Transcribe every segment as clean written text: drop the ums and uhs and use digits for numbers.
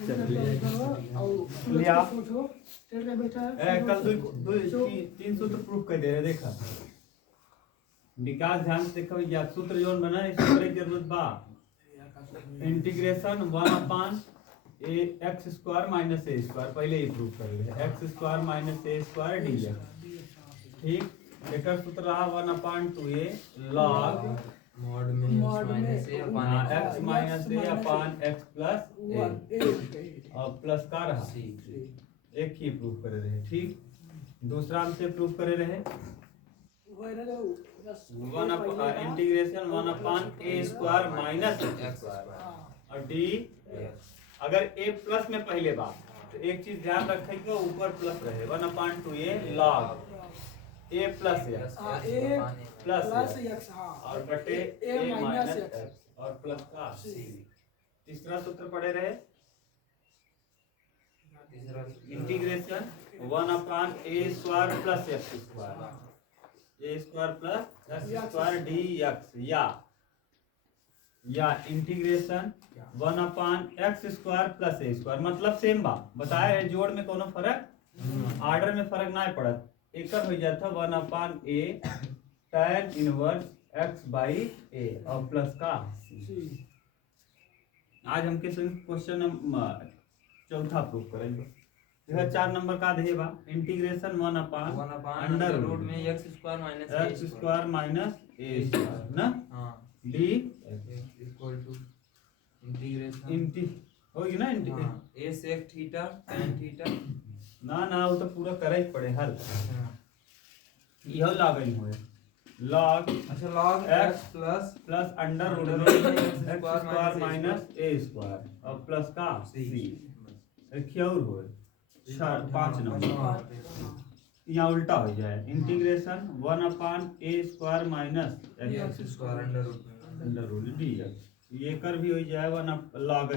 लिया कल तीन सूत्र प्रूफ कर दे रहे देखा विकास ध्यान से देखो या सूत्र जोन बना है सूत्र की जरूरत बा integration 1/a x square minus a square पहले ही प्रूफ कर ले x square minus a square dx ठीक एक सूत्र रहा 1/2a log मॉड में x minus a upon x plus a और प्लस का रहा एक ही प्रूफ करे रहे ठीक दूसरा हमसे प्रूफ करे रहे integration 1/a square minus x और d अगर a प्लस में पहले बात तो एक चीज ध्यान रखेंगे ऊपर प्लस रहे 1/2a log a plus x और बटे a माइनस x और प्लस का तीसरा सूत्र पढ़े रहे integration 1/a square plus x square a square plus x square dx या integration 1/x square plus a square मतलब सेम बा बताया है जोड़ में कोनो फर्क ऑर्डर में फर्क ना पड़त एक हो जाता 1/a tan inverse x by a और प्लस का आज हमके क्वेश्चन चौथा प्रूफ करेंगे यह 4 नंबर का दे बा इंटीग्रेशन 1/1 अंडर रूट में x square minus a square ना d इक्वल टू इंटीग्रेशन होगी ना a sec theta tan theta ना वो तो पूरा करे ही पड़े हल यह लागई होए log अच्छा log x plus under root में x square minus a square और प्लस का c क्या और होए 5 नंबर यहाँ उल्टा हो जाए integration 1/a square minus x square under root dx ये कर भी हो जाए 1 log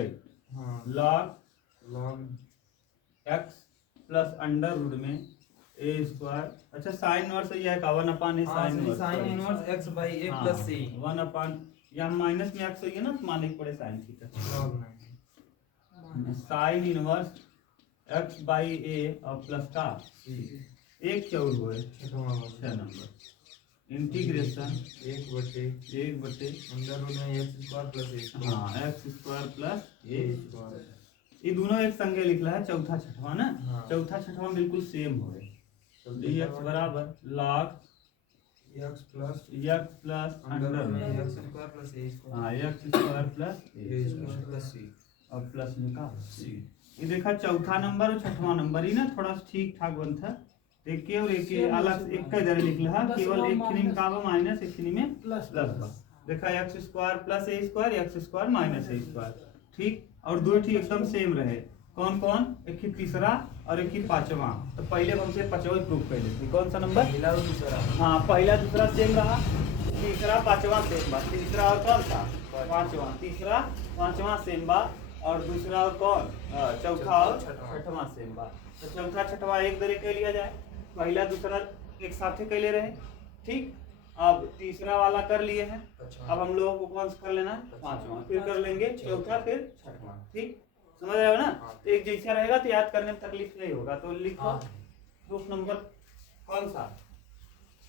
x plus under root में a स्क्वायर अच्छा साइन इनवर्स ये है का 1/a sine inverse x by a plus c 1 यहाँ माइनस में x होगी ना तो मानने पड़े sine theta sine inverse x by a और प्लस का एक क्या हुआ है 6 नंबर इंटीग्रेशन 1/1 अंडर रूट में x स्क्वायर प्लस a हाँ x square plus a square ये दोनों एक संगे लिखला है चौथा छठवां ना चौथा छठवां बिल्कुल सेम हो है dx बराबर log x प्लस अंडर में x square plus a square हाँ x square plus a square plus c और प्लस में का c ये देखा चौथा नंबर और छठवां नंबर ही ना थोड़ा ठीक ठाक बनता एक के और एक के अलग एक का इधर लिख ला केवल एक खिनी में का माइनस एक खिनी में प्लस देखा x square plus a square x square minus a square ठीक और दो ठीक एकदम सेम रहे कौन कौन एक ही तीसरा और एक ही पांचवा तो पहले हमसे पांचवा प्रूफ कर लेते कौन सा नंबर पहला और दूसरा हाँ पहला दूसरा सेम रहा तीसरा पांचवा सेम बा तीसरा और कौन था पांचवा तीसरा पांचवा सेम बा और दूसरा और कौन चौथा और छठवां सेम बा तो चौथा छठवां एक दरे कर लिया जाए पहला दूसरा एक साथ ही कर ले रहे ठीक अब तीसरा वाला कर लिए हैं अब हम लोगों को कौन सा कर लेना पांचवा फिर कर लेंगे चौथा फिर छठवां ठीक समझ रहे हो ना तो एक जैसा रहेगा तो याद करने में तकलीफ नहीं होगा तो लिखो प्रूफ नंबर कौन सा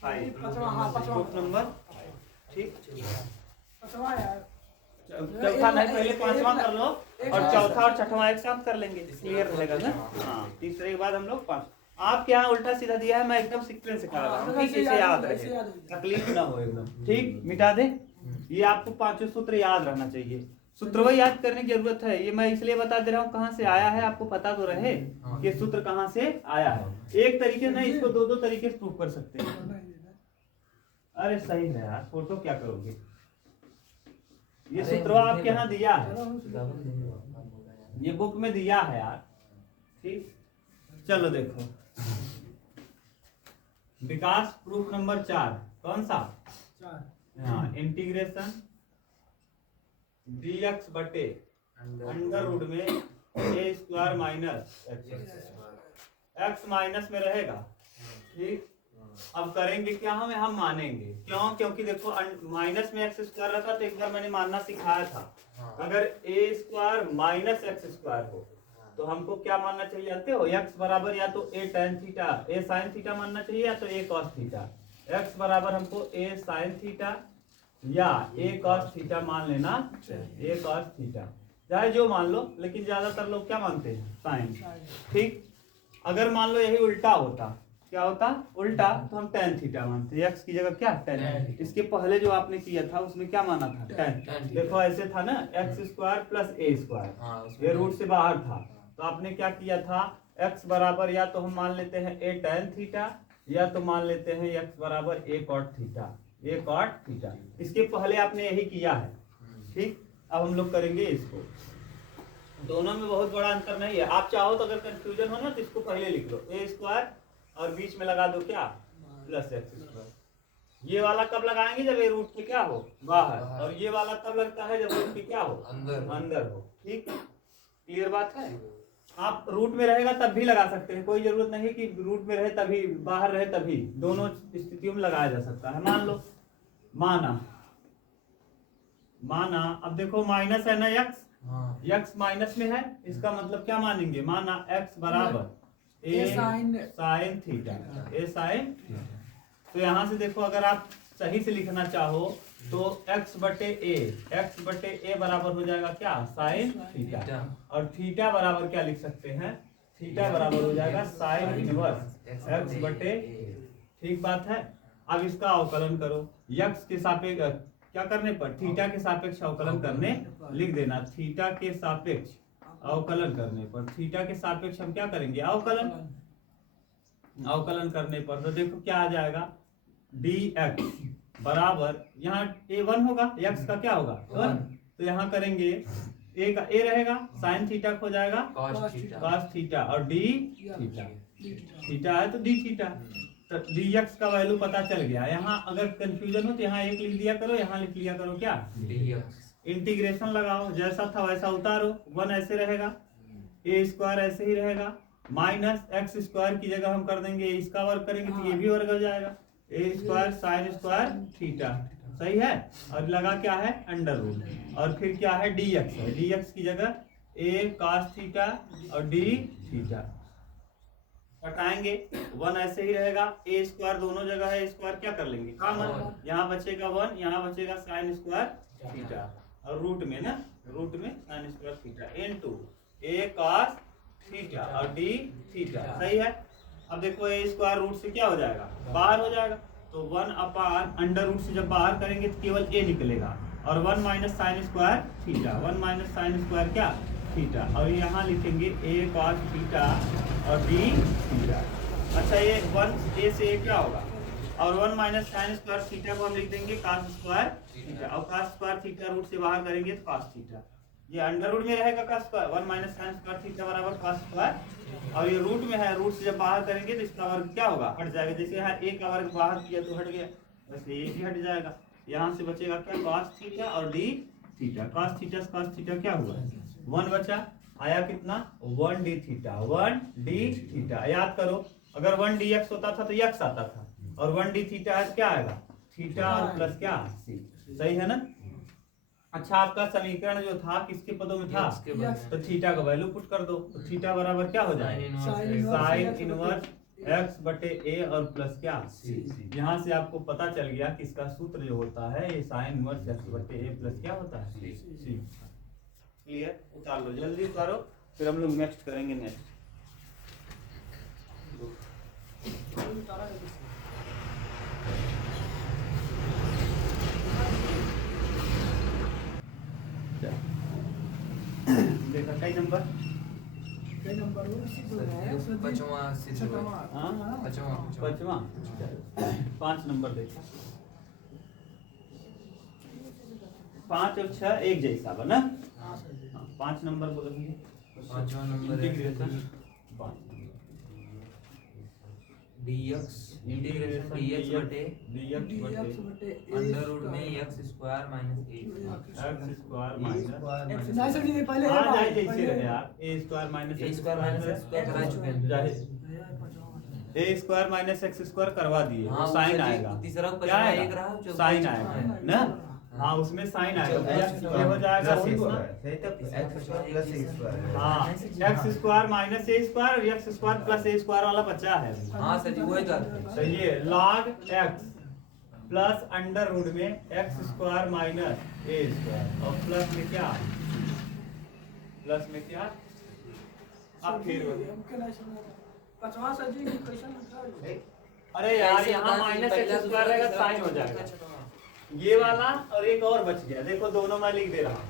5 प्रूफ नंबर ठीक चौथा नहीं पहले पांचवा कर लो और चौथा और छठवां एक साथ कर लेंगे क्लियर रहेगा ना हाँ तीसरे के बाद हम लोग पांच आपके यहाँ उल्टा सीधा दिया है मैं एकदम सीक्वेंस से करा रहा हूँ ठीक इसे याद रहे तकलीफ ना हो एकदम ठीक मिटा दे ये आपको पांचों सूत्र याद रहना चाहिए सूत्र वही याद करने की जरूरत है ये मैं इसलिए बता दे रहा हूँ कहाँ से आया है आपको पता तो रहे कि सूत्र कहाँ से आया है एक तरीके नहीं इसको दो तरीके से प्रूफ कर सकते हैं अरे सही है यार फोटो क्या करोगे ये सूत्र आपके यहाँ दिया है ये बुक में दिया है यार ठीक चलो देखो विकास प्रूफ नंबर 4 कौन सा हाँ इंटीग्रेशन dx बटे अंडर रूट में a square minus x minus में रहेगा ठीक अब करेंगे क्या हम मानेंगे क्यों क्योंकि देखो माइनस में x स्क्वायर रहता तो एक बार मैंने मानना सिखाया था अगर a square minus x square हो तो हमको क्या मानना चाहिए जानते हो, x बराबर या तो a tan theta a sin theta मानना चाहिए या तो a cos थीटा। x बराबर हमको a sin थीटा या a cos थीटा मान लेना चाहिए, a cos थीटा चाहे जो मान लो, लेकिन ज्यादातर लोग क्या मानते हैं, साइन। ठीक, अगर मान लो यही उल्टा होता, क्या होता उल्टा, तो हम tan थीटा मानते, x की जगह क्या tan। इसके पहले जो आपने किया था उसमें क्या माना था, tan। देखो ऐसे था ना, x square plus a square, ये रूट से बाहर था, तो आपने क्या किया था, x बराबर या तो हम मान लेते हैं a tan थीटा या तो मान लेते हैं x बराबर a cot theta, a cot theta. इसके पहले आपने यही किया है। ठीक, अब हम लोग करेंगे इसको, दोनों में बहुत बड़ा अंतर नहीं है। आप चाहो तो अगर कंफ्यूजन हो ना तो इसको पहले लिख लो, a स्क्वायर और बीच में लगा दो क्या, प्लस x स्क्वायर। ये वाला कब लगाएंगे, जब ये रूट के क्या हो, बाहर, और ये वाला तब लगता है जब रूट के क्या हो, अंदर हो। ठीक, क्लियर बात है। आप रूट में रहेगा तब भी लगा सकते हैं, कोई जरूरत नहीं कि रूट में रहे तभी, बाहर रहे तभी, दोनों स्थितियों में लगाया जा सकता है। मान लो, माना अब देखो माइनस है ना x माइनस में है, इसका मतलब क्या मानेंगे, माना x बराबर a sin theta, a sin। तो यहाँ से देखो, अगर आप सही से लिखना चाहो तो x बटे a बराबर हो जाएगा क्या, sin थीटा, और थीटा बराबर क्या लिख सकते हैं, थीटा बराबर हो जाएगा sin इनवर्स x बटे a। ठीक बात है। अब इसका अवकलन करो, x के सापेक्ष क्या करने पर, थीटा के सापेक्ष अवकलन करने, लिख देना थीटा के सापेक्ष अवकलन करने पर, थीटा के सापेक्ष हम क्या करेंगे, अवकलन करने पर, तो देखो क्या आ जाएगा, dx बराबर, यहाँ a1 होगा, x का क्या होगा 1, तो यहाँ करेंगे a का a रहेगा, sin थीटा हो जाएगा cos थीटा, और d थीटा, थीटा है तो d थीटा, तो dx का वैल्यू पता चल गया। यहाँ अगर कंफ्यूजन हो तो यहाँ एक लिख दिया करो, यहाँ लिख लिया करो क्या, इंटीग्रेशन लगाओ, जैसा था वैसा उतारो, 1 ऐसे रहेगा, a स्क्वायर ऐसे ही रहेगा, माइनस x स्क्वायर की जगह हम कर देंगे इसका वर्ग करेंगे तो ये भी वर्ग हो जाएगा, a square sine square theta, सही है। और लगा क्या है, अंडर रूट, और फिर क्या है, dx है, dx की जगह a cos थीटा और d थीटा, हटाएंगे 1 ऐसे ही रहेगा, a स्क्वायर दोनों जगह है, स्क्वायर क्या कर लेंगे कॉमन, यहाँ बचेगा 1, यहाँ बचेगा साइन स्क्वायर थीटा, और रूट में ना, रूट में sine square theta into a cos theta और d थीटा, सही है। अब देखो a स्क्वायर रूट से क्या हो जाएगा, बाहर हो जाएगा, तो 1 अपान अंडर रूट से जब बाहर करेंगे तो केवल a निकलेगा, और 1 minus sine square theta, 1 minus sine square क्या थीटा, और यहाँ लिखेंगे a cos थीटा और d थीटा। अच्छा, ये 1 a से a क्या होगा, और 1 माइनस साइन स्क्वायर थीटा को हम लिख देंगे cos स्क्वायर थीटा, और cos स्क्वायर थीटा रूट से बाहर करेंगे तो cos थीटा, ये अंडर रूट में रहेगा cos square, 1 minus sine square theta बराबर cos स्क्वायर, और ये रूट में है, रूट से जब बाहर करेंगे तो इसका वर्ग क्या होगा, हट जाएगा, जैसे यहाँ a का वर्ग बाहर किया तो हट गया, वैसे ये भी हट जाएगा, यहाँ से बचेगा क्या, cos थीटा और d थीटा, cos थीटा क्या हुआ, 1 बचा, आया कितना 1d थीटा, 1d थीटा। याद करो, अगर 1 dx होता था तो x आता था, और 1d थीटा है तो क्या आएगा, थीटा और प्लस क्या c, सही है ना। अच्छा, आपका समीकरण जो था किसके पदों में था, तो थीटा का वैल्यू पुट कर दो, तो थीटा बराबर क्या हो जाएगा, साइन इनवर्स x बटे a और प्लस क्या c। यहाँ से आपको पता चल गया कि इसका सूत्र जो होता है ये साइन इनवर्स x बटे a प्लस क्या होता है c। क्लियर, उतार लो, जल्दी उतारो, फिर हम लोग नेक्स्ट करेंगे। नेक्स्ट देखा कई नंबर, पांचवा 5 नंबर देखा, 5 और 6 एक जैसा बना, 5 नंबर बोलेंगे, 5वां नंबर इंटीग्रेशन dx बटे अंडर रूट में x square minus x square minus पहले जैसे रहे यार, a square minus x square करा चुके हैं, a square minus x square करवा दिए, साइन आएगा, तीसरा क्या आएगा, साइन आएगा ना, हाँ उसमें साइन आएगा, ये हो जाएगा हाँ एक्स स्क्वायर माइनस ए स्क्वायर और x square plus A square वाला बचा है। हाँ सर जी वही तो ये log x plus under root में एक्स स्क्वायर माइनस ए स्क्वायर और प्लस में क्या, प्लस में क्या, अब फिर अरे यार यहाँ माइनस एक्स स्क्वायर रहेगा साइन हो जाएगा ये वाला, और एक और बच गया देखो, दोनों मैं लिख दे रहा हूँ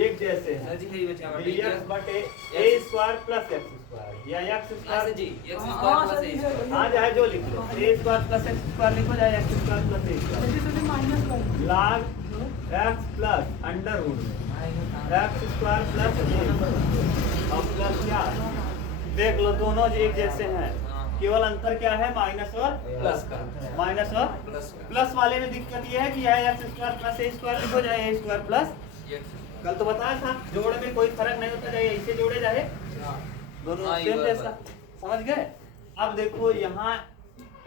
एक जैसे है dx बटे a square plus X square या एक्स स्क्वायर जी x square plus a square हाँ चाहे जो लिख लो, a square plus X square लिखो चाहे X square plus a square log x plus under root में एक्स स्क्वायर प्लस a और प्लस क्या, देख लो दोनों एक जैसे हैं, केवल अंतर क्या है माइनस और प्लस का, माइनस और प्लस वाले में दिक्कत ये है कि यह x square plus A square लिखो जाए ए स्क्वायर प्लस, कल तो बताया था जोड़ में कोई फर्क नहीं होता, जाए ऐसे जोड़े जाए दोनों सेम जैसा, समझ गए। अब देखो यहाँ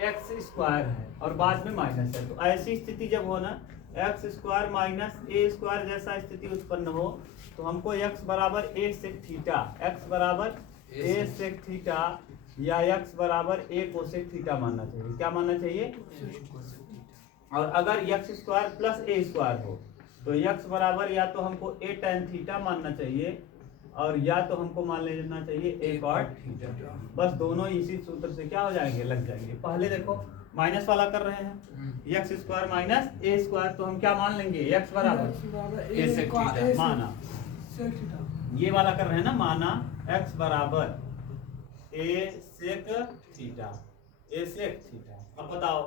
एक्स स्क्वायर है और बाद में माइनस है, तो ऐसी स्थिति जब हो ना एक्स स्क्वायर माइनस ए स्क्वायर जैसा स्थिति उत्पन्न हो तो हमको एक्स बराबर ए सेक थीटा, एक्स बराबर ए सेक थीटा या x बराबर a कोसेक थीटा मानना चाहिए, क्या मानना चाहिए, और अगर x square plus a square हो तो x बराबर या तो हमको a tan थीटा मानना चाहिए और या तो हमको मान लेना चाहिए a cot थीटा, बस दोनों इसी सूत्र से क्या हो जाएंगे, लग जाएंगे। पहले देखो माइनस वाला कर रहे हैं x square minus a square, तो हम क्या मान लेंगे x बराबर a सेक थीटा, माना ये वाला कर रहे हैं ना, माना x बराबर a sec theta, a sec theta. अब बताओ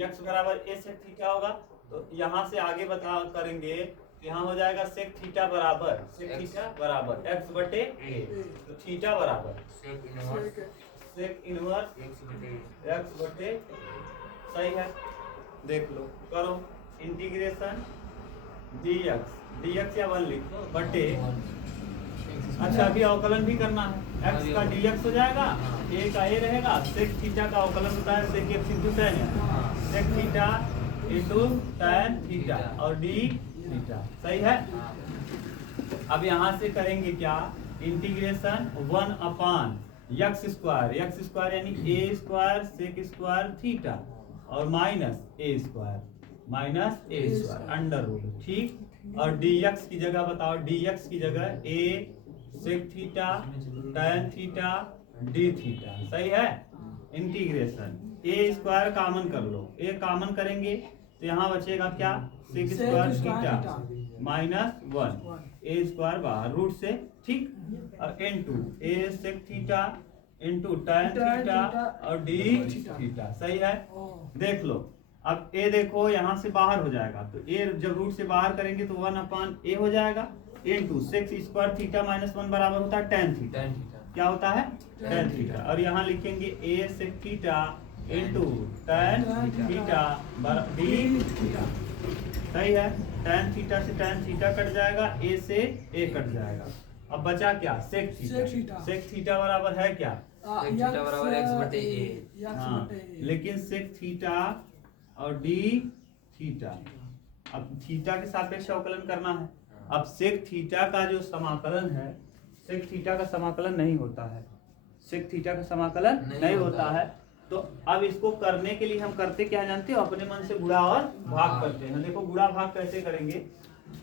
x बराबर a सेक थीटा होगा तो यहाँ से आगे बता करेंगे तो यहाँ हो जाएगा सेक थीटा बराबर x बटे a, तो थीटा बराबर सेक इनवर्स x बटे, सही है, देख लो करो इंटीग्रेशन dx या 1 लिख दो बटे, अच्छा अभी अवकलन भी करना है, x का dx हो जाएगा, a का a रहेगा, सेक थीटा का अवकलन होता है sec x into tan, sec theta into tan theta और d थीटा, सही है। अब यहाँ से करेंगे क्या, इंटीग्रेशन 1 अपान x स्क्वायर यानी a square sec square theta और minus a square under root, ठीक, और dx की जगह बताओ, dx की जगह a sec theta tan theta d theta, सही है। इंटीग्रेशन a स्क्वायर कॉमन कर लो, a कॉमन करेंगे तो यहाँ बचेगा क्या, sec square theta minus 1 a square बाहर रूट से, ठीक, और into a sec theta into tan theta और d थीटा, सही है। देख लो अब a देखो यहाँ से बाहर हो जाएगा तो a जब रूट से बाहर करेंगे तो 1 अपान a हो जाएगा into sec square theta minus 1 बराबर होता है tan थीटा, क्या होता है tan थीटा, और यहाँ लिखेंगे a sec theta into tan theta d theta, सही है। tan थीटा से tan थीटा कट जाएगा, a से a कट जाएगा, अब बचा क्या, सेक थीटा, सेक थीटा बराबर है क्या, थीटा बराबर x बटे a, हाँ, लेकिन सेक थीटा और d थीटा, अब थीटा के सापेक्ष अवकलन करना है। अब सेक थीटा का जो समाकलन है, सेक थीटा का समाकलन नहीं होता है, सेक थीटा का समाकलन नहीं होता है, तो अब इसको करने के लिए हम करते क्या जानते हो, अपने मन से गुणा और भाग करते हैं। देखो गुणा भाग कैसे करेंगे,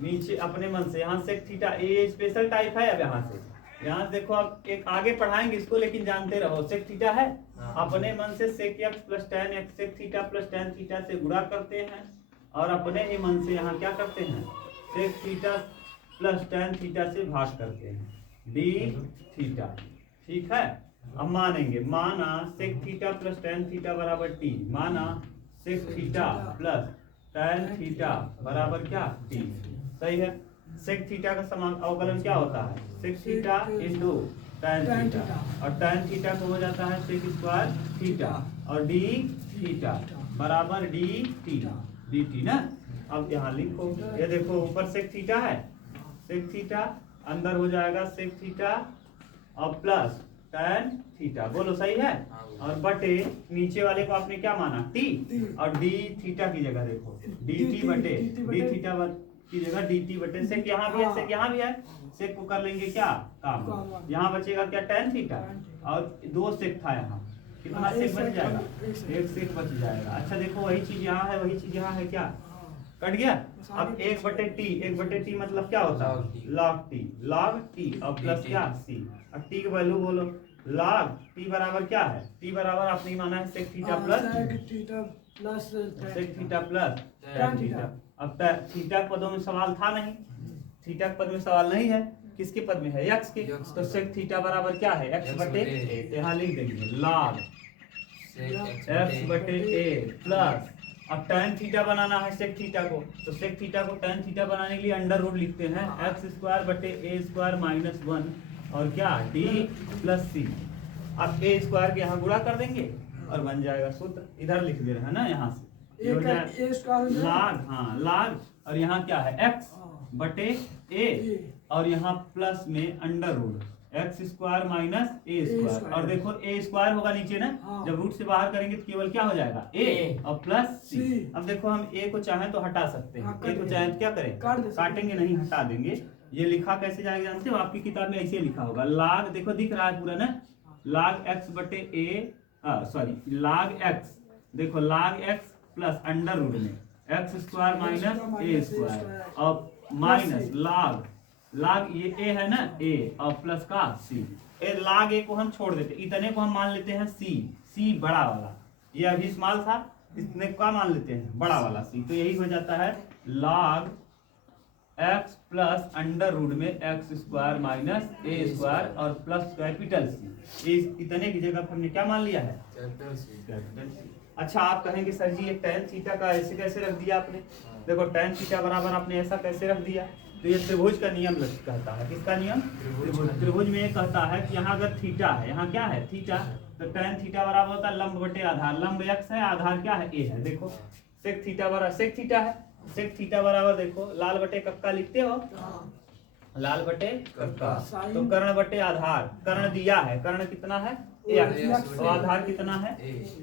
नीचे अपने मन से, यहाँ सेक थीटा ये स्पेशल टाइप है, अब यहाँ से देखो आप एक आगे पढ़ाएंगे इसको, लेकिन जानते रहो सेक थीटा है, अपने मन से sec x plus tan x sec theta plus tan theta से गुणा करते हैं और अपने ही मन से यहाँ क्या करते हैं, sec theta plus tan theta से भाग करते हैं d थीटा, ठीक है। अब मानेंगे, माना sec theta plus tan theta बराबर t, माना sec theta plus tan theta बराबर क्या, t, सही है। सेक थीटा का समान अवकलन क्या होता है, sec theta into tan theta, और tan थीटा को हो जाता है सेक स्क्वायर थीटा और d थीटा बराबर d dt ना। अब यहाँ लिखो, ये देखो ऊपर सेक थीटा है, सेक थीटा अंदर हो जाएगा सेक थीटा और प्लस tan थीटा, बोलो सही है, और बटे नीचे वाले को आपने क्या माना t, और d थीटा की जगह देखो dt बटे d थीटा की जगह dt बटे सेक यहाँ भी है, सेक यहाँ भी है, सेक को कर लेंगे क्या काम, यहाँ बचेगा क्या tan थीटा, और 2 सेक था यहाँ, कितना सेक बच जाएगा, 1 सेक बच जाएगा। अच्छा देखो वही चीज यहाँ है, वही चीज यहाँ है, क्या कट गया। अब 1/t मतलब क्या होता है log t और प्लस क्या c, अब t की वैल्यू बोलो, log t बराबर क्या है, t बराबर आपने माना है sec theta plus sec theta plus tan theta. अब थीटा पदों में सवाल था नहीं, थीटा पद में सवाल नहीं है, किसके पद में है, x के, तो sec थीटा बराबर क्या है, x बटे a, तो यहाँ लिख देंगे log x बटे a प्लस, अब tan थीटा बनाना है sec थीटा को, तो sec थीटा को tan थीटा बनाने के लिए अंडर रूट लिखते हैं, x स्क्वायर बटे a स्क्वायर माइनस 1 और क्या d प्लस c। अब a स्क्वायर के यहाँ गुणा कर देंगे और बन जाएगा सूत्र, इधर लिख दे रहे हैं ना, यहाँ से log, हाँ log, और यहाँ क्या है x बटे a, और यहाँ प्लस में under root X square minus ए स्क्वायर, और देखो ए स्क्वायर होगा नीचे ना, जब रूट से बाहर करेंगे तो केवल क्या हो जाएगा ए और प्लस सी। अब देखो हम ए को चाहें तो हटा सकते हैं, ए को चाहें तो क्या करें, काटेंगे नहीं, हटा देंगे। ये लिखा कैसे जाएगा जानते हो, आपकी किताब में ऐसे लिखा होगा, log, देखो दिख रहा है पूरा ना, log x बटे ए, सॉरी log x, देखो log x plus under root में एक्स स्क्वायर माइनस ए स्क्वायर और माइनस log ये a है ना, a और प्लस का c, log a को हम छोड़ देते, इतने को हम मान लेते हैं c बड़ा वाला, ये अभी स्मॉल था, इतने का मान लेते हैं बड़ा वाला c, तो यही हो जाता है log x plus under root में एक्स स्क्वायर माइनस ए स्क्वायर और प्लस कैपिटल c, इतने की जगह हमने क्या मान लिया है, कैपिटल c। अच्छा आप कहेंगे सर जी ये tan थीटा का ऐसे कैसे रख दिया आपने, देखो tan थीटा बराबर आपने ऐसा कैसे रख दिया, तो ये त्रिभुज का नियम कहता है, किसका नियम, त्रिभुज में ये कहता है कि यहाँ अगर थीटा है, यहाँ क्या है थीटा, तो tan थीटा बराबर होता है लंब बटे आधार, लंब x है, आधार क्या है a है, देखो sec थीटा बराबर sec थीटा है, sec थीटा बराबर देखो लाल बटे कक्का लिखते हो, लाल बटे कक्का, तो कर्ण बटे आधार, कर्ण दिया है, कर्ण कितना है x, तो आधार कितना है,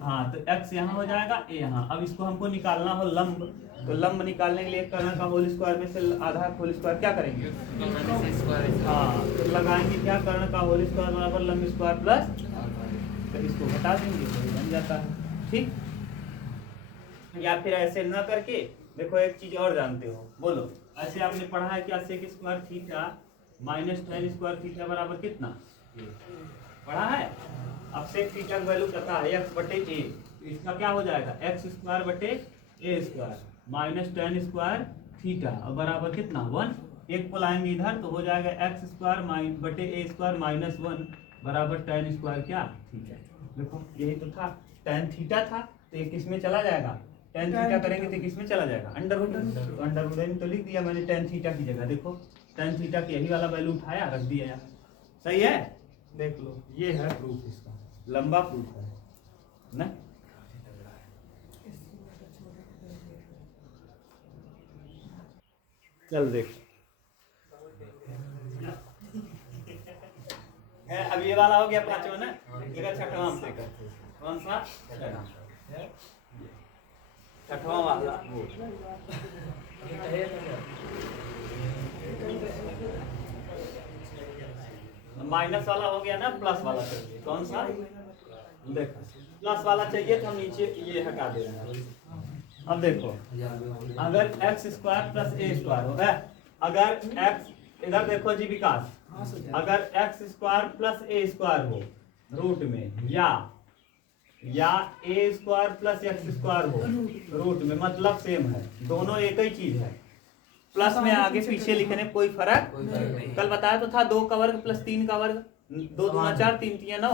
हाँ तो x यहाँ हो जाएगा a यहाँ। अब इसको हमको निकालना हो लंब, तो लंब निकालने के लिए कर्ण का होल स्क्वायर में से आधार होल स्क्वायर क्या करेंगे, हाँ तो लगाएंगे क्या, कर्ण का होल स्क्वायर बराबर लंब स्क्वायर प्लस, तो इसको घटा देंगे तो बन जाता है, ठीक। या फिर ऐसे न करके देखो एक चीज और जानते हो, बोलो, ऐसे आपने पढ़ा है क्या, sec square theta minus tan square theta बराबर कितना पढ़ा है। अब सेक थीटा की वैल्यू पता है x बटे a, इसका क्या हो जाएगा x स्क्वायर बटे a square minus tan square theta और बराबर कितना 1, एक को लाएंगे इधर तो हो जाएगा x स्क्वायर बटे a स्क्वायर माइनस 1 बराबर tan स्क्वायर क्या थीटा। देखो यही तो था, tan थीटा था तो ये किस में चला जाएगा, tan थीटा करेंगे तो किस में चला जाएगा, अंडर रूट, तो अंडर रूट में तो लिख दिया मैंने tan थीटा की जगह, देखो tan थीटा की यही वाला वैल्यू उठाया रख दिया यहाँ, सही है, देख लो ये है प्रूफ, इसका लंबा प्रूफ है ना। चल देख अब ये वाला हो गया पांचवा ना, जगह छठवां हम देखा, कौन सा छठवां वाला, माइनस वाला हो गया ना, प्लस वाला चाहिए, कौन सा देखो प्लस वाला चाहिए तो हम नीचे ये हटा दे रहे हैं। अब देखो अगर x square plus A square हो गया, अगर एक्स इधर देखो जी विकास, अगर x square plus A square हो रूट में, या ए स्क्वायर प्लस एक्स स्क्वायर हो रूट में, मतलब सेम है, दोनों एक ही चीज है, प्लस में आगे पीछे लिखने कोई फर्क नहीं। कल बताया तो था 2 का वर्ग प्लस 3 का वर्ग, 2 दूना 4, 3 3 9,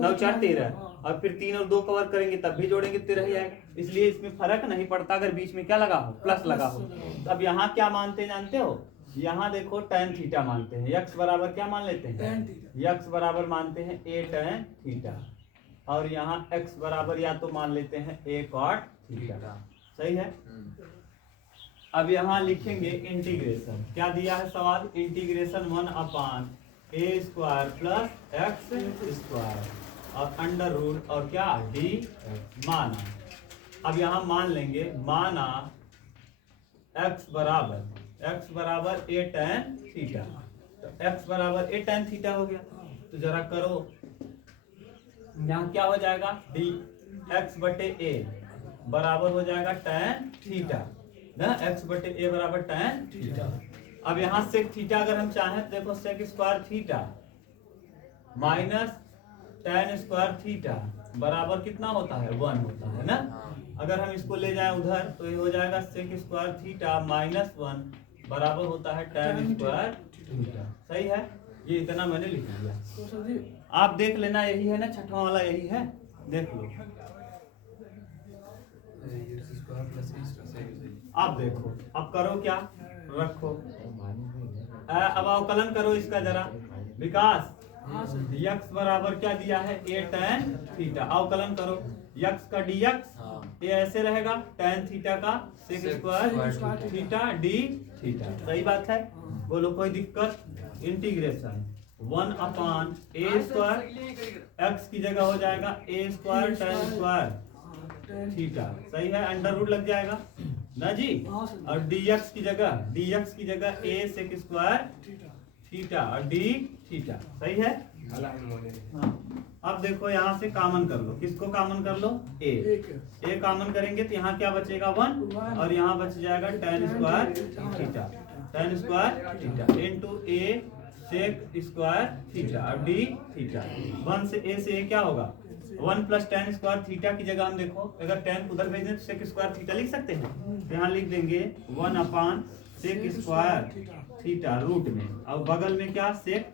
9 4 13, और फिर 3 और 2 का वर्ग करेंगे तब भी जोड़ेंगे 13 ही आएगा, इसलिए इसमें फर्क नहीं पड़ता अगर बीच में क्या लगा हो, प्लस लगा हो। अब यहाँ क्या मानते हैं जानते हो, यहाँ देखो tan थीटा मानते हैं, x बराबर क्या मान लेते हैं, x बराबर मानते हैं a tan थीटा, और यहाँ x बराबर या तो मान लेते हैं a cot थीटा, सही है। अब यहाँ लिखेंगे इंटीग्रेशन, क्या दिया है सवाल, integration 1/a square plus x square और अंडर रूट और क्या d माना। अब यहाँ मान लेंगे, माना x बराबर a tan थीटा। तो x बराबर a tan थीटा हो गया। तो जरा करो, यहाँ क्या हो जाएगा, डी x बटे a बराबर हो जाएगा tan थीटा ना, x बटे a बराबर tan थीटा। अब यहाँ सेक थीटा अगर हम चाहें तो देखो sec square theta minus tan square theta बराबर कितना होता है, 1 होता है ना। अगर हम इसको ले जाएं उधर तो ये हो जाएगा सेक स्क्वायर थीटा माइनस 1 बराबर होता है tan स्क्वायर थीटा। सही है, ये इतना मैंने लिख दिया। आप देख लेना, यही है ना छठवां वाला, यही है, देख लो। आप देखो, अब करो क्या, रखो, अब अवकलन करो इसका जरा। विकास x बराबर क्या दिया है, a tan थीटा। अवकलन करो, x का dx ये ऐसे रहेगा, tan थीटा का sec square theta d theta. सही बात है, बोलो कोई दिक्कत। इंटीग्रेशन 1/a स्क्वायर, x की जगह हो जाएगा a square tan square theta. सही है, अंडर रूट लग जाएगा ना जी। और dx की जगह a सेक स्क्वायर थीटा और d थीटा। सही है। हाँ। अब देखो यहाँ से कॉमन कर लो, किसको कॉमन कर लो, a कॉमन करेंगे तो यहाँ क्या बचेगा, 1, और यहाँ बच जाएगा tan square theta, tan square theta into a sec square theta और d थीटा। 1 से a से a क्या होगा, 1 प्लस tan स्क्वायर थीटा की जगह हम देखो, अगर tan उधर भेज दें तो सेक स्क्वायर थीटा लिख सकते हैं। तो यहाँ लिख देंगे 1 सेक स्क्वायर थीटा रूट में, और बगल में क्या, sec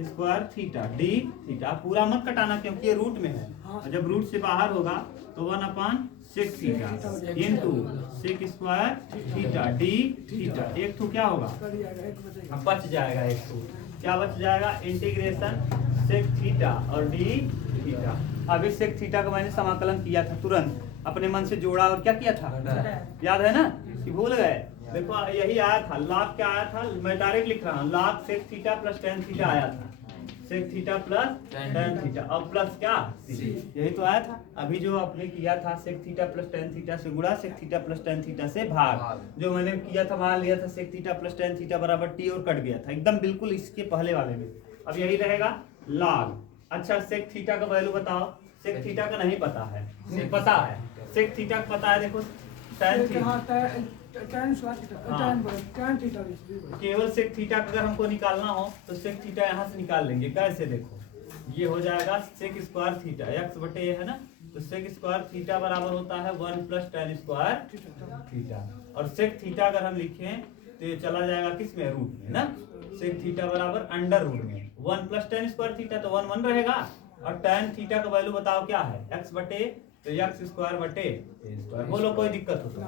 square theta d theta. पूरा मत कटाना क्योंकि ये रूट में है, और जब रूट से बाहर होगा तो 1 sec theta into sec square theta d theta. एक तो क्या होगा, अब बच जाएगा, एक तो क्या बच जाएगा, इंटीग्रेशन सेक थीटा और d थीटा। अभी सेक थीटा का मैंने समाकलन किया था, तुरंत अपने मन से जोड़ा और क्या किया था, याद है ना कि भूल गए। देखो यही आया था, लॉग क्या आया था, मैं डायरेक्ट लिख रहा हूँ, log sec theta plus tan theta आया था, sec theta plus tan theta और प्लस क्या c, यही तो आया था। अभी जो आपने किया था sec theta plus tan theta से गुणा, sec theta plus tan theta से भाग, जो मैंने किया था मान लिया था sec theta plus tan theta बराबर t और कट गया था एकदम बिल्कुल इसके पहले वाले में। अब यही रहेगा लॉग। अच्छा सेक थीटा का वैल्यू बताओ, सेक थीटा का नहीं पता है, नहीं पता है, सेक थीटा का पता है, देखो tan थीटा, केवल सेक थीटा का अगर हमको निकालना हो तो सेक थीटा यहाँ से निकाल लेंगे। कैसे, देखो ये हो जाएगा सेक स्क्वायर थीटा x बटे a है ना, तो सेक स्क्वायर थीटा बराबर होता है 1 प्लस tan स्क्वायर थीटा। और सेक थीटा अगर हम लिखें तो ये चला जाएगा किस में, रूट में ना। सेक थीटा बराबर अंडर रूट में 1 प्लस tan स्क्वायर थीटा, तो 1 1 रहेगा, और tan थीटा का वैल्यू बताओ क्या है, x बटे, तो x स्क्वायर बटे a स्क्वायर। बोलो कोई दिक्कत हो तो,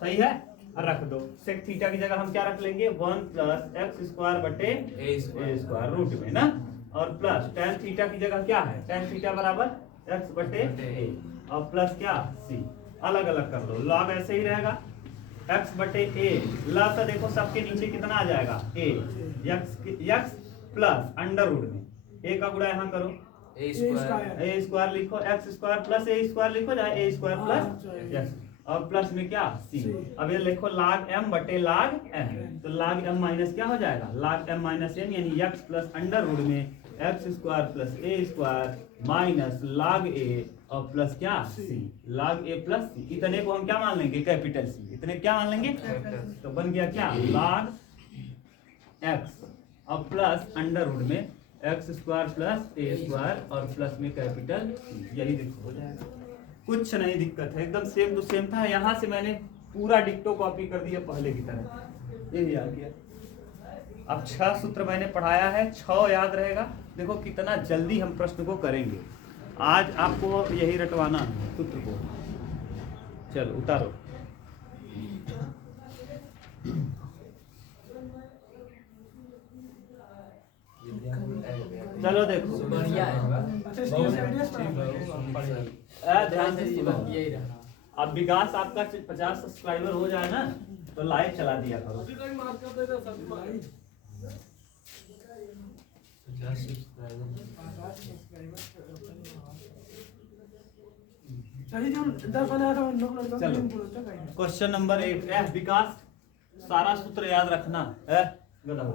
सही है, रख दो। सेक थीटा की जगह हम क्या रख लेंगे, 1 प्लस x स्क्वायर बटे a स्क्वायर रूट में ना, और प्लस tan थीटा की जगह क्या है, tan थीटा बराबर x बटे a और प्लस क्या c। अलग अलग कर लो, लॉग ऐसे ही रहेगा, x बटे a लॉग का देखो सबके नीचे कितना आ जाएगा, a x plus under root में a का गुणा यहाँ करो, a स्क्वायर लिखो, x square plus a square लिखो, जाए a स्क्वायर प्लस x और प्लस में क्या c। अब ये लिखो log m बटे log m, तो log m माइनस क्या हो जाएगा, log m माइनस n, यानी x प्लस अंडर रूट में x square plus a square minus log a और प्लस क्या c, log a plus c। इतने को हम क्या मान लेंगे, कैपिटल C, इतने क्या मान लेंगे, तो बन गया क्या, log x और प्लस अंडर रूट में x square plus a square और प्लस में कैपिटल C। यही देखो हो जाएगा, कुछ नहीं दिक्कत है, एकदम सेम टू सेम था। यहाँ से मैंने पूरा डिक्टो कॉपी कर दिया पहले की तरह, यही आ गया। अब 6 सूत्र मैंने पढ़ाया है, 6 याद रहेगा। देखो कितना जल्दी हम प्रश्न को करेंगे, आज आपको यही रटवाना है सूत्र को। चलो उतारो, चलो देखो ध्यान से सुनो। अब विकास आपका 50 सब्सक्राइबर हो जाए ना तो लाइव चला दिया करो। चलो क्वेश्चन नंबर 8 विकास सारा सूत्र याद रखना है गधा हो।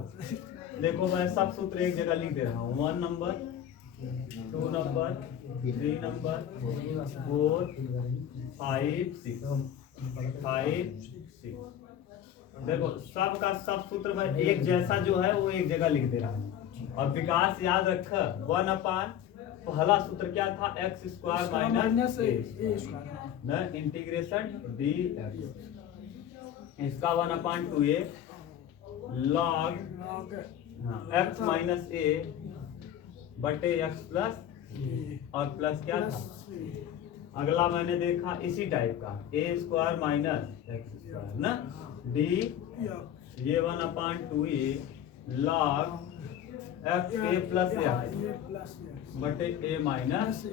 देखो मैं सब सूत्र एक जगह लिख दे रहा हूँ। 1 नंबर, 2 नंबर, 3 नंबर, 4, 5, 6। देखो सब का सब सूत्र में एक जैसा जो है वो एक जगह लिख दे रहा हूँ। और विकास याद रख 1 अपान पहला सूत्र क्या था, एक्स स्क्वायर माइनस ए न इंटीग्रेशन डी एक्स। इसका 1 अपान 2a लॉग एक्स माइनस ए बटे एक्स प्लस और प्लस क्या था। अगला मैंने देखा इसी टाइप का ए स्क्वायर माइनस एक्स स्क्वायर ना डी ये 1 अपान 2a लॉग एक्स ए प्लस एक्स बटे ए माइनस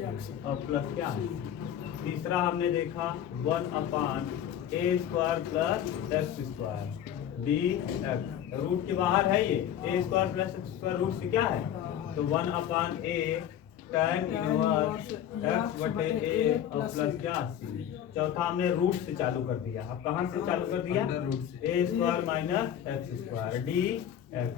और प्लस क्या। तीसरा हमने देखा 1 upon A square plus X square D X. Root के बाहर है ये A square plus X square root से क्या है तो 1 upon A tan inverse X बटे ए और प्लस क्या सी। चौथा हमने रूट से चालू कर दिया। अब कहाँ से चालू कर दिया, A square minus X square D X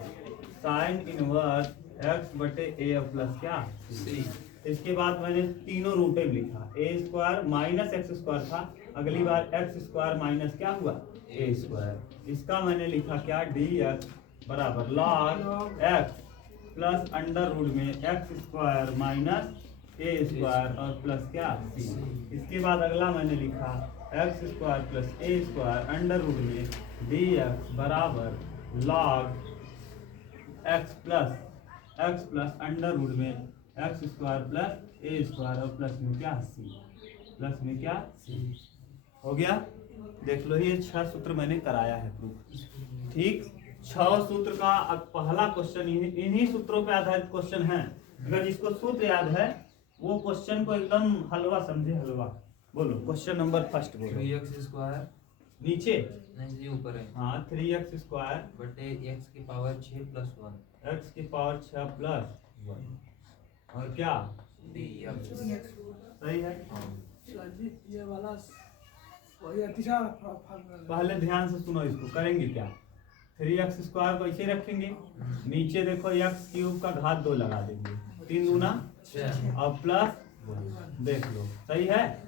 sine inverse X बटे ए और प्लस क्या सी। इसके बाद मैंने तीनों रूटें लिखा। ए स्क्वायर माइनस एक्स स्क्वायर था, अगली बार एक्स स्क्वायर माइनस क्या हुआ ए स्क्वायर। इसका मैंने लिखा क्या डी एक्स बराबर log X plus under root में एक्स स्क्वायर माइनस ए स्क्वायर और प्लस क्या सी। इसके बाद अगला मैंने लिखा X square plus A square under root में डी एक्स बराबर log X plus under root में x square plus A square और प्लस में क्या सी, प्लस में क्या सी। हो गया। देख लो ये 6 सूत्र मैंने कराया है प्रूफ। ठीक, 6 सूत्र का अब पहला क्वेश्चन इन्हीं सूत्रों पे आधारित क्वेश्चन है। अगर जिसको सूत्र याद है वो क्वेश्चन को एकदम हलवा समझे, हलवा। बोलो क्वेश्चन नंबर फर्स्ट बोलो। 3x स्क्वायर नीचे नहीं ऊपर है। हाँ 3x स्क्वायर बटे x की पावर 6 प्लस 1 x की पावर 6 प्लस 1 और क्या dx। सही है। ये वाला वही तीसरा पहले ध्यान से सुनो, इसको करेंगे क्या 3x स्क्वायर को ऐसे रखेंगे, नीचे देखो x क्यूब का घात 2 लगा देंगे, 3 दूना 6 और प्लस देख लो सही है।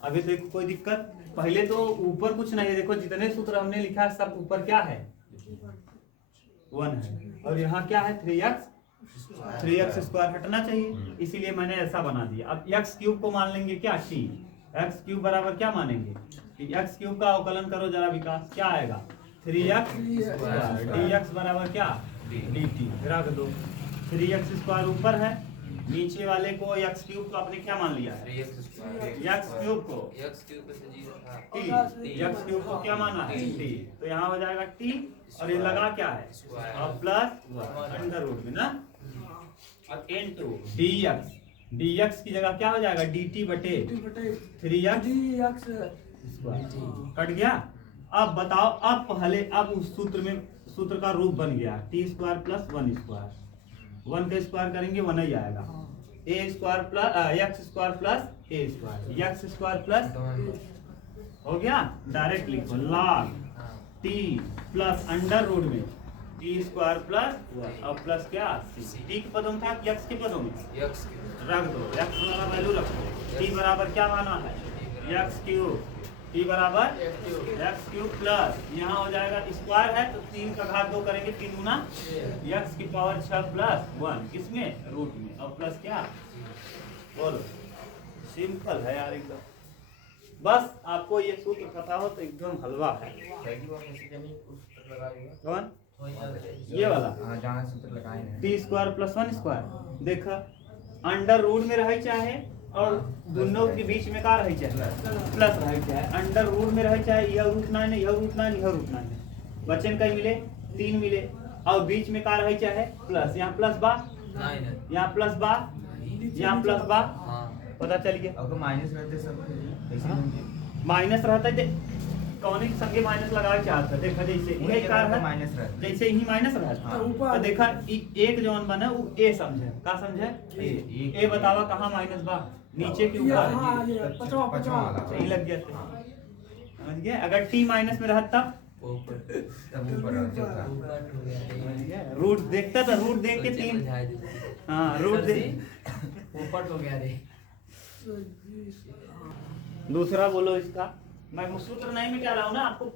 अभी देखो कोई दिक्कत, पहले तो ऊपर कुछ नहीं है। देखो जितने सूत्र हमने लिखा है सब ऊपर क्या है 1 है और यहाँ क्या है 3x स्क्वायर हटना चाहिए, इसीलिए मैंने ऐसा बना दिया। अब x क्यूब को मान लेंगे क्या t, x क्यूब बराबर क्या मानेंगे कि x क्यूब का अवकलन करो जरा विकास, क्या आएगा 3x स्क्वायर dx बराबर क्या dt। रख दो 3x स्क्वायर ऊपर है, नीचे वाले को x क्यूब को आपने क्या मान लिया है 3x स्क्वायर। x क्यूब को x क्यूब से 0 था t, x क्यूब को क्या माना है t, तो यहाँ हो जाएगा t और ये लगा क्या है और प्लस अंडर रूट में ना। अब इनटू dx की जगह क्या हो जाएगा dt बटे 3x कट गया। अब बताओ, अब पहले अब उस सूत्र में सूत्र का रूप बन गया t स्क्वायर प्लस 1 स्क्वायर, 1 का स्क्वायर करेंगे 1 ही आएगा, A square plus X square plus A square, X square plus हो गया। डायरेक्ट लिखो log t plus under root में टी स्क्वायर प्लस और प्लस क्या टी के पदों में था एक्स के पदों में x रख दो, एक्स वाला वैल्यू रखो। टी बराबर क्या माना है एक्स क्यूब, टी बराबर एक्स क्यूब प्लस यहाँ हो जाएगा स्क्वायर है तो 3 का घात 2 करेंगे 3 गुना एक्स की पावर 6 प्लस 1 किसमें रूट में और प्लस क्या। बोलो सिंपल है यार एकदम। बस आपको ये सूत्र पता हो तो एकदम हलवा है। कौन ये वाला सूत्र लगाए टी स्क्वायर प्लस 1 स्क्वायर देखा अंडर रूट में रहे चाहे और दोनों के बीच में का रहे चाहे प्लस रहे चाहे, अंडर रूट में रहे चाहे यह रूट 9 है, यह रूट 9, यह रूट 9 है, बच्चन कहीं मिले 3 मिले और बीच में का रहे चाहे प्लस, यहाँ प्लस बा यहाँ प्लस बा यहाँ प्लस बा, पता चल गया। अगर माइनस रहते सब माइनस रहता है कौन संगे माइनस लगाए चाहता देखा, जैसे यही कार है माइनस रहता जैसे ही माइनस रहता तो देखा एक जौन बना वो ए समझे का समझे ए बतावा कहाँ माइनस बा नीचे के ऊपर सही लग गया समझ गए। अगर टी माइनस में रहता तब ऊपर आ चौथा रूट देखता था, रूट देख के 3 हाँ रूट देख पोपट हो गया रे। सर जी दूसरा बोलो इसका। मैं सूत्र नहीं मिटा रहा हूँ ना, आपको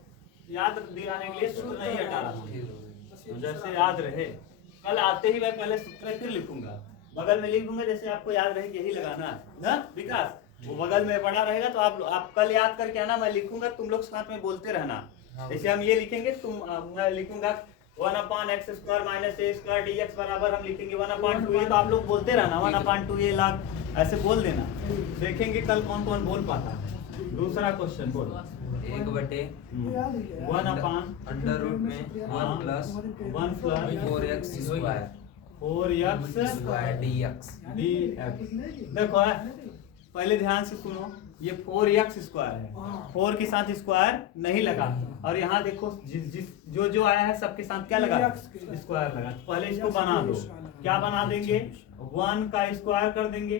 याद दिलाने के लिए सूत्र नहीं हटा रहा हूँ, जैसे याद रहे। कल आते ही मैं पहले सूत्र फिर लिखूंगा, बगल में लिखूंगा जैसे आपको याद रहे कि यही लगाना है ना विकास। वो बगल में पड़ा रहेगा तो आप कल याद करके आना, मैं लिखूंगा तुम लोग साथ में बोलते रहना। जैसे हम ये लिखेंगे मैं लिखूंगा 1/x² - a² dx बराबर हम लिखेंगे 1/2a, तो आप लोग बोलते रहना 1/2a log, ऐसे बोल देना। देखेंगे कल कौन कौन बोल पाता है। दूसरा क्वेश्चन बोलो। 1/, 1/, अंडर रूट में 1 plus 1 plus 4x square 4x dx। देखो पहले ध्यान से सुनो, ये 4x स्क्वायर है, 4 के साथ स्क्वायर नहीं लगा, और यहाँ देखो जो आया है सबके साथ क्या लगा, स्क्वायर लगा। पहले इसको बना दो, क्या बना देंगे, 1 का स्क्वायर कर देंगे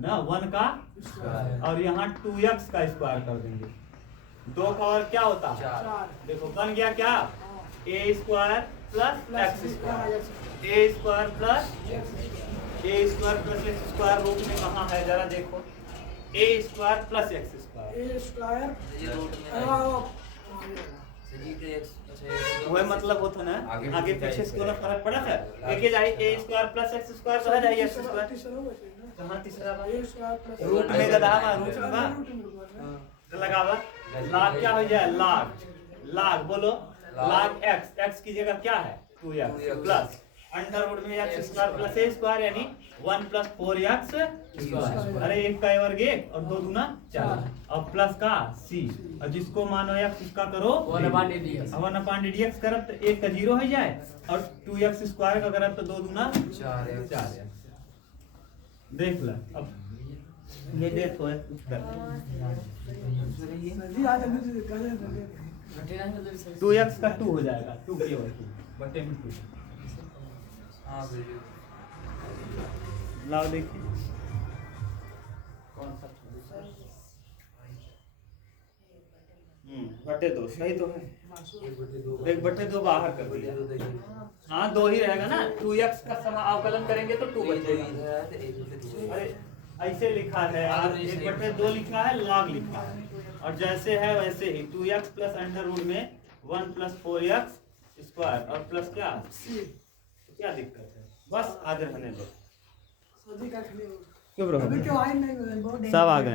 ना, 1 का स्क्वायर, और यहाँ 2x का स्क्वायर कर देंगे। 2 का और क्या होता है, 4। देखो बन गया क्या, a² plus x square, a² plus x square root में कहाँ है जरा देखो, a² plus x square, a square ये रूट में सजी के x वही मतलब होता ना, आगे आगे पीछे से कोई फर्क पड़ा है। एक जाए a² प्लस x स्क्वायर तो है जाए x स्क्वायर, तीसरा बचे ना, कहाँ तीसरा बात, ए स्क्वायर प्लस रूट में गधा बा, रूट में बा तो लगावा, log क्या हो जाए, log बोलो, log x की जगह क्या है 2x प्लस अंडर रूट में x² प्लस a² यानी 1 प्लस 4x स्क्वायर, अरे 1 का वर्ग 1 और 2 दूना 4, और प्लस का c, और जिसको मानो x इसका करो 1/dx करब तो 1 का 0 हो जाए, और 2x स्क्वायर का करब तो 2 दूना 4। देख ल अब ये देखो उत्तर जी आज अभी कर रहे 2x का 2 हो जाएगा, 2 केवल 2 बटे में 2। हां बिल्कुल। लाओ देखिए कौन सा बटे 2 सही तो है, 1/2 बाहर कर दिया, हाँ 2 ही रहेगा ना, 2x का समाकलन करेंगे तो 2 बचेगा। अरे ऐसे लिखा है यार, 1/2 लिखा है, log लिखा है, और जैसे है वैसे ही 2x प्लस अंडर रूट में 1 प्लस 4x स्क्वायर और प्लस क्या, क्या दिक्कत है, बस आज रहने दो, सदी का खले क्यों अभी क्यों आए नहीं, बहुत सब आ गए।